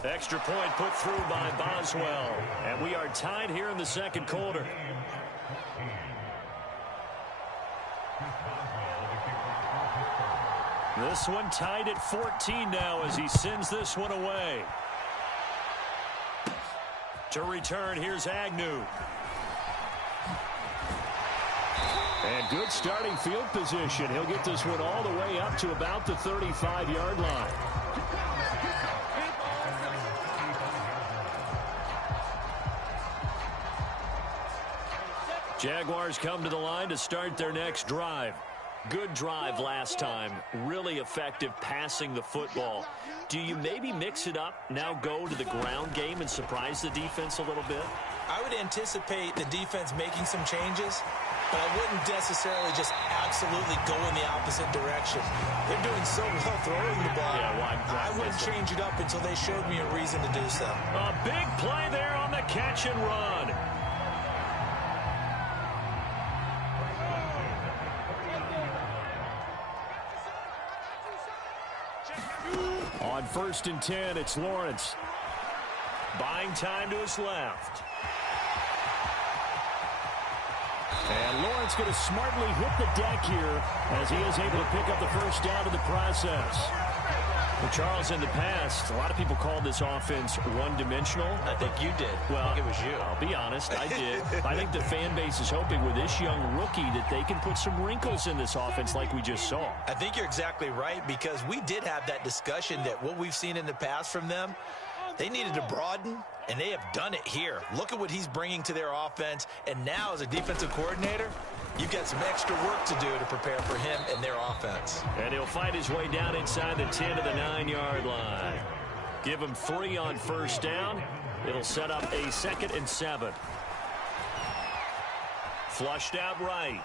Extra point put through by Boswell. And we are tied here in the 2nd quarter. This one tied at 14 now as he sends this one away. To return, here's Agnew. And good starting field position. He'll get this one all the way up to about the 35-yard line. Jaguars come to the line to start their next drive. Good drive last time. Really effective passing the football. Do you maybe mix it up, now go to the ground game and surprise the defense a little bit? I would anticipate the defense making some changes, but I wouldn't necessarily just absolutely go in the opposite direction. They're doing so well throwing the ball. Yeah, why I wouldn't change it up until they showed me a reason to do so. A big play there on the catch and run. On 1st and 10, it's Lawrence. Buying time to his left. And Lawrence going to smartly hit the deck here as he is able to pick up the first down in the process. Well, Charles, in the past, a lot of people called this offense one-dimensional. I think you did. Well, I think it was you. I'll be honest, I did. I think the fan base is hoping with this young rookie that they can put some wrinkles in this offense like we just saw. I think you're exactly right, because we did have that discussion that what we've seen in the past from them, they needed to broaden, and they have done it here. Look at what he's bringing to their offense, and now as a defensive coordinator, you've got some extra work to do to prepare for him and their offense. And he'll fight his way down inside the 10 to the 9-yard line. Give him 3 on first down. It'll set up a 2nd and 7. Flushed out right.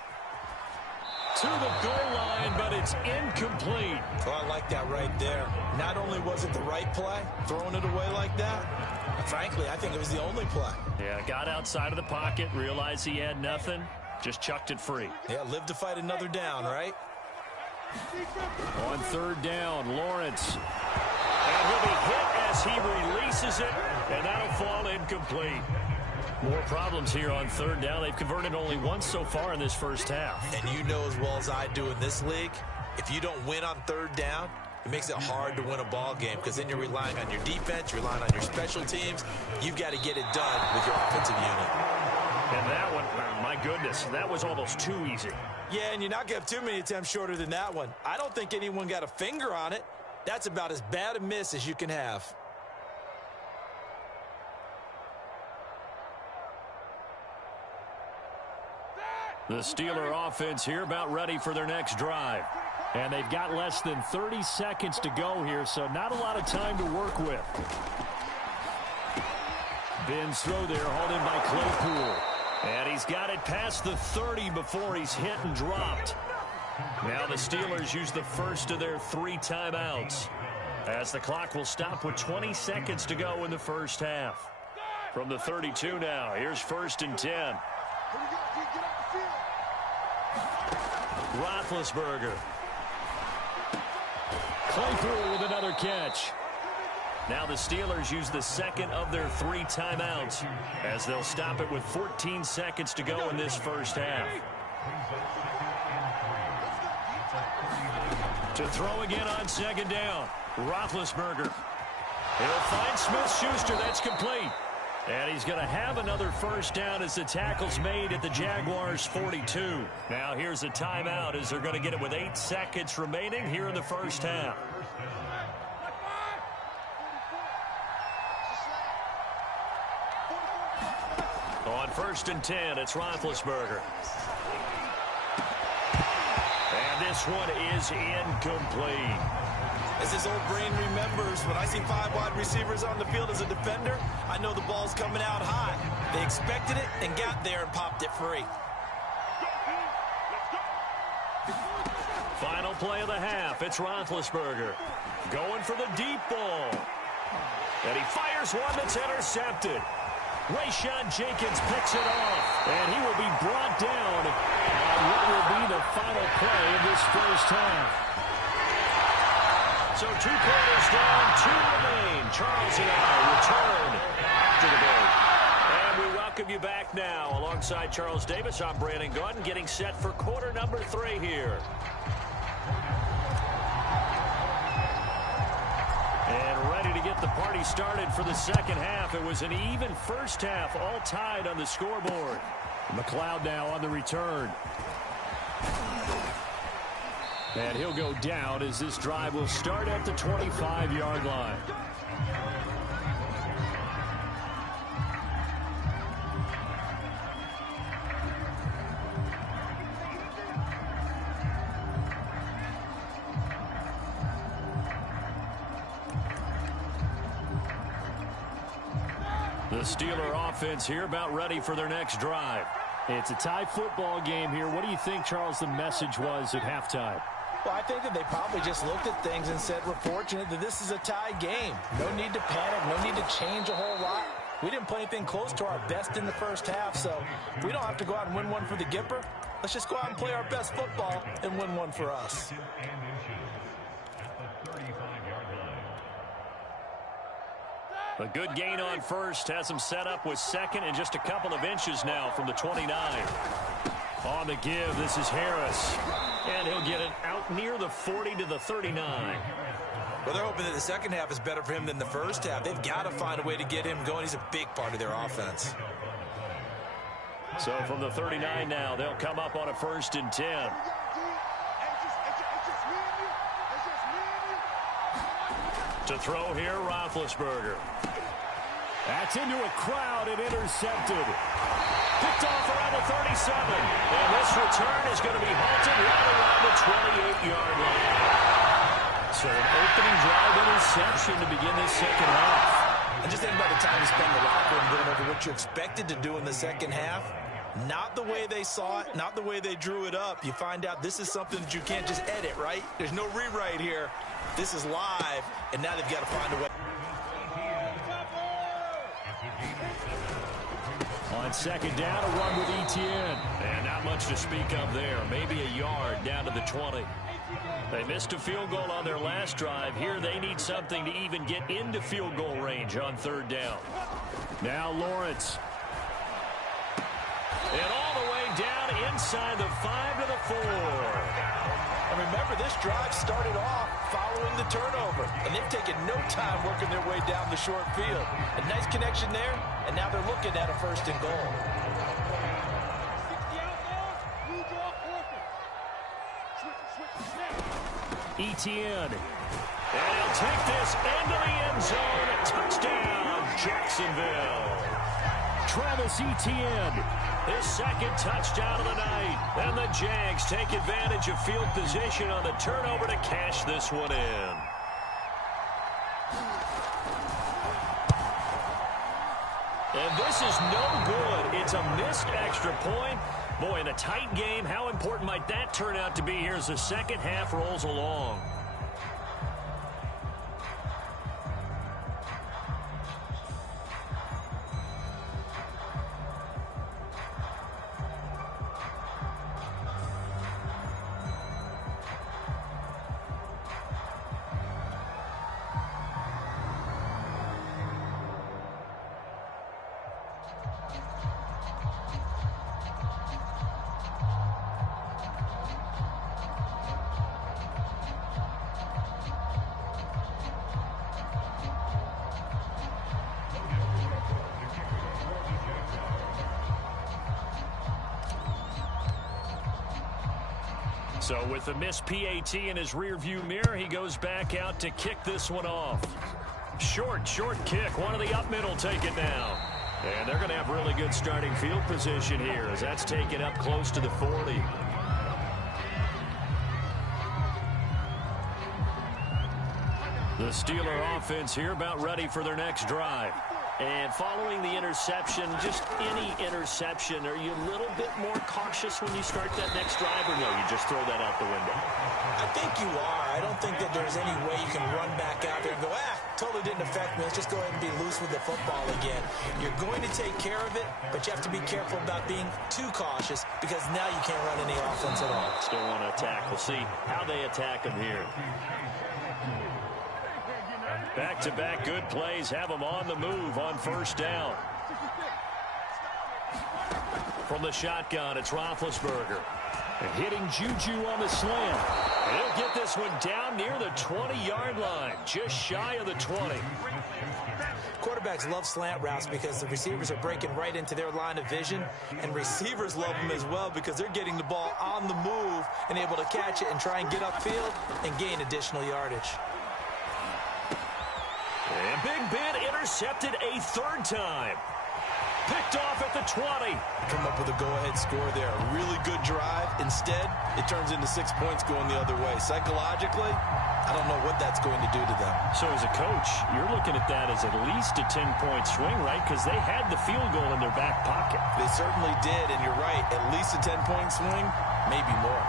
To the goal line, but it's incomplete. Oh, I like that right there. Not only was it the right play, throwing it away like that, frankly, I think it was the only play. Yeah, got outside of the pocket, realized he had nothing. Just chucked it free. Yeah, live to fight another down, right? On third down, Lawrence. And he'll be hit as he releases it, and that'll fall incomplete. More problems here on third down. They've converted only once so far in this first half. And you know as well as I do in this league, if you don't win on third down, it makes it hard to win a ball game because then you're relying on your defense, you're relying on your special teams. You've got to get it done with your offensive unit. And that one, my goodness, that was almost too easy. Yeah, and you're not going to have too many attempts shorter than that one. I don't think anyone got a finger on it. That's about as bad a miss as you can have. The Steeler offense here about ready for their next drive. And they've got less than 30 seconds to go here, so not a lot of time to work with. Ben's throw there, hauled in by Claypool. And he's got it past the 30 before he's hit and dropped. Now the Steelers use the first of their 3 timeouts, as the clock will stop with 20 seconds to go in the first half. From the 32 now, here's 1st and 10. Roethlisberger. Claypool with another catch. Now the Steelers use the second of their 3 timeouts, as they'll stop it with 14 seconds to go in this first half. To throw again on 2nd down, Roethlisberger. He'll find Smith-Schuster. That's complete. And he's going to have another first down as the tackle's made at the Jaguars' 42. Now here's a timeout as they're going to get it with 8 seconds remaining here in the first half. On 1st and 10, it's Roethlisberger. And this one is incomplete. As his old brain remembers, when I see 5 wide receivers on the field as a defender, I know the ball's coming out high. They expected it and got there and popped it free. Final play of the half. It's Roethlisberger going for the deep ball. And he fires one that's intercepted. Rayshawn Jenkins picks it off, and he will be brought down on what will be the final play of this first half. So 2 quarters down, 2 remain. Charles and I return after the break. And we welcome you back now. Alongside Charles Davis, I'm Brandon Gaudin, getting set for quarter number 3 here. And ready to get the party started for the second half. It was an even first half, all tied on the scoreboard. McLeod now on the return. And he'll go down as this drive will start at the 25-yard line. The Steeler offense here about ready for their next drive. It's a tie football game here. What do you think, Charles, the message was at halftime? Well, I think that they probably just looked at things and said, we're fortunate that this is a tie game. No need to panic, no need to change a whole lot. We didn't play anything close to our best in the first half, so we don't have to go out and win one for the Gipper. Let's just go out and play our best football and win one for us. A good gain on first has him set up with second and just a couple of inches now from the 29. On the give, this is Harris. And he'll get it out near the 40 to the 39. Well, they're hoping that the second half is better for him than the first half. They've got to find a way to get him going. He's a big part of their offense. So from the 39 now, they'll come up on a 1st and 10. To throw here, Roethlisberger. That's into a crowd and intercepted. Picked off around the 37. And this return is going to be halted right around the 28-yard line. So an opening drive interception to begin this second half. And just think about the time you spend in the locker room going over what you expected to do in the second half. Not the way they saw it, not the way they drew it up. You find out this is something that you can't just edit, right? There's no rewrite here. This is live, and now they've got to find a way. On second down, a run with Etienne. And not much to speak of there. Maybe a yard down to the 20. They missed a field goal on their last drive. Here they need something to even get into field goal range on third down. Now Lawrence. And all the way down inside the 5 to the 4. And remember, this drive started off following the turnover, and they've taken no time working their way down the short field. A nice connection there, and now they're looking at a 1st and goal. Etienne. And he'll take this into the end zone. Touchdown, Jacksonville. Travis Etienne, his 2nd touchdown of the night. And the Jags take advantage of field position on the turnover to cash this one in. And this is no good. It's a missed extra point. Boy, in a tight game, how important might that turn out to be here as the second half rolls along? So with the missed PAT in his rearview mirror, he goes back out to kick this one off. Short kick. One of the up middle take it now. And they're going to have really good starting field position here as that's taken up close to the 40. The Steeler offense here about ready for their next drive. And following the interception, just any interception, are you a little bit more cautious when you start that next drive, or no, you just throw that out the window? I think you are. I don't think that there's any way you can run back out there and go, totally didn't affect me. Let's just go ahead and be loose with the football again. You're going to take care of it, but you have to be careful about being too cautious because now you can't run any offense at all. Still want to attack. We'll see how they attack him here. Back-to-back good plays have them on the move on 1st down. From the shotgun, it's Roethlisberger. Hitting Juju on the slant. He'll get this one down near the 20-yard line, just shy of the 20. Quarterbacks love slant routes because the receivers are breaking right into their line of vision, and receivers love them as well because they're getting the ball on the move and able to catch it and try and get upfield and gain additional yardage. And Big Ben intercepted a 3rd time. Picked off at the 20. Come up with a go-ahead score there. A really good drive. Instead, it turns into 6 points going the other way. Psychologically, I don't know what that's going to do to them. So as a coach, you're looking at that as at least a 10-point swing, right? Because they had the field goal in their back pocket. They certainly did, and you're right. At least a 10-point swing, maybe more.